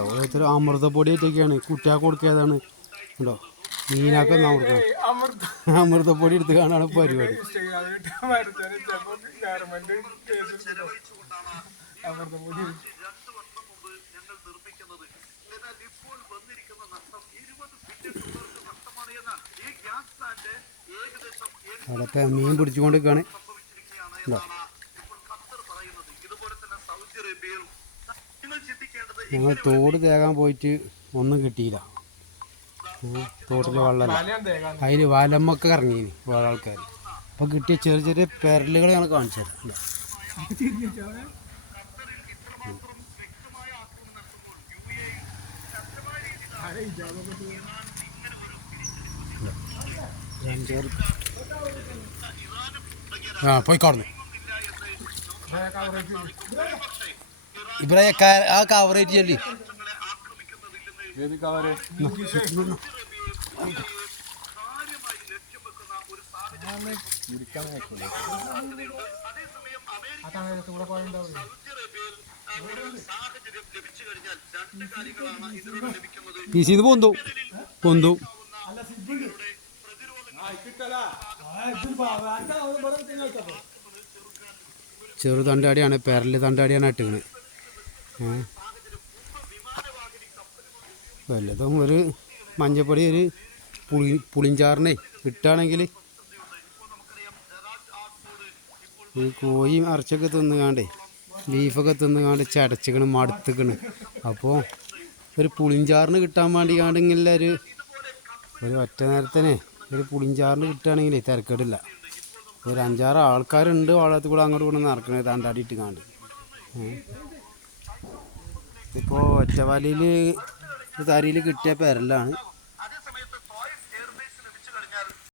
ഓരോരുത്തർ അമൃതപ്പൊടി ആയിട്ടൊക്കെയാണ് കുട്ടിയാൾക്ക് കൊടുക്കാതാണ് ഉണ്ടോ. മീനാക്കൊന്നും കൊടുക്കണം അമൃതപ്പൊടി എടുത്ത് കാണാണ് പരിപാടി. അവിടെയൊക്കെ മീൻ പിടിച്ചുകൊണ്ടിരിക്കുകയാണ് ഉണ്ടോ. ഞങ്ങൾ തോട് തേകാൻ പോയിട്ട് ഒന്നും കിട്ടിയില്ല. തോട്ടിലെ വെള്ളമല്ല, അതിൽ വലമൊക്കെ ഇറങ്ങി ആൾക്കാർ. അപ്പോൾ കിട്ടിയ ചെറിയ ചെറിയ പെരലുകൾ ഞങ്ങൾ കാണിച്ചു തരാം. പോയി കാണുന്നു ഇബ്രാഹിം ആ കവറേറ്റ് ചെല്ലി. പീസിന്ന് പൊന്തു ചെറു തണ്ടാടിയാണ്, പെരല് തണ്ടാടിയാണ് ഇട്ടിക്കണത്. വല്ലതും ഒരു മഞ്ഞപ്പൊടി ഒരു പുളിഞ്ചാറിനെ ഇട്ടാണെങ്കിൽ ഈ കോഴിയും ഇറച്ചൊക്കെ തിന്നുകാണ്ടേ ബീഫൊക്കെ തിന്നുകാണ്ട് ചടച്ചിക്കണ് മടുത്തിക്കണ്. അപ്പോൾ ഒരു പുളിഞ്ചാറിന് കിട്ടാൻ വേണ്ടി കാണ്ടിങ്ങില്ല ഒരു ഒറ്റ നേരത്തിന് ഒരു പുളിഞ്ചാറിന് കിട്ടുകയാണെങ്കിലേ തിരക്കേടില്ല. ഒരു 5-6 ആൾക്കാരുണ്ട് വള്ളത്തിൽ കൂടെ അങ്ങോട്ട് കൊണ്ട് നടക്കണത് തണ്ടാടി ഇട്ട് കാണ്ട്. ഇപ്പോൾ ഒറ്റവലിയിൽ തരിയിൽ കിട്ടിയ പെരലാണ്.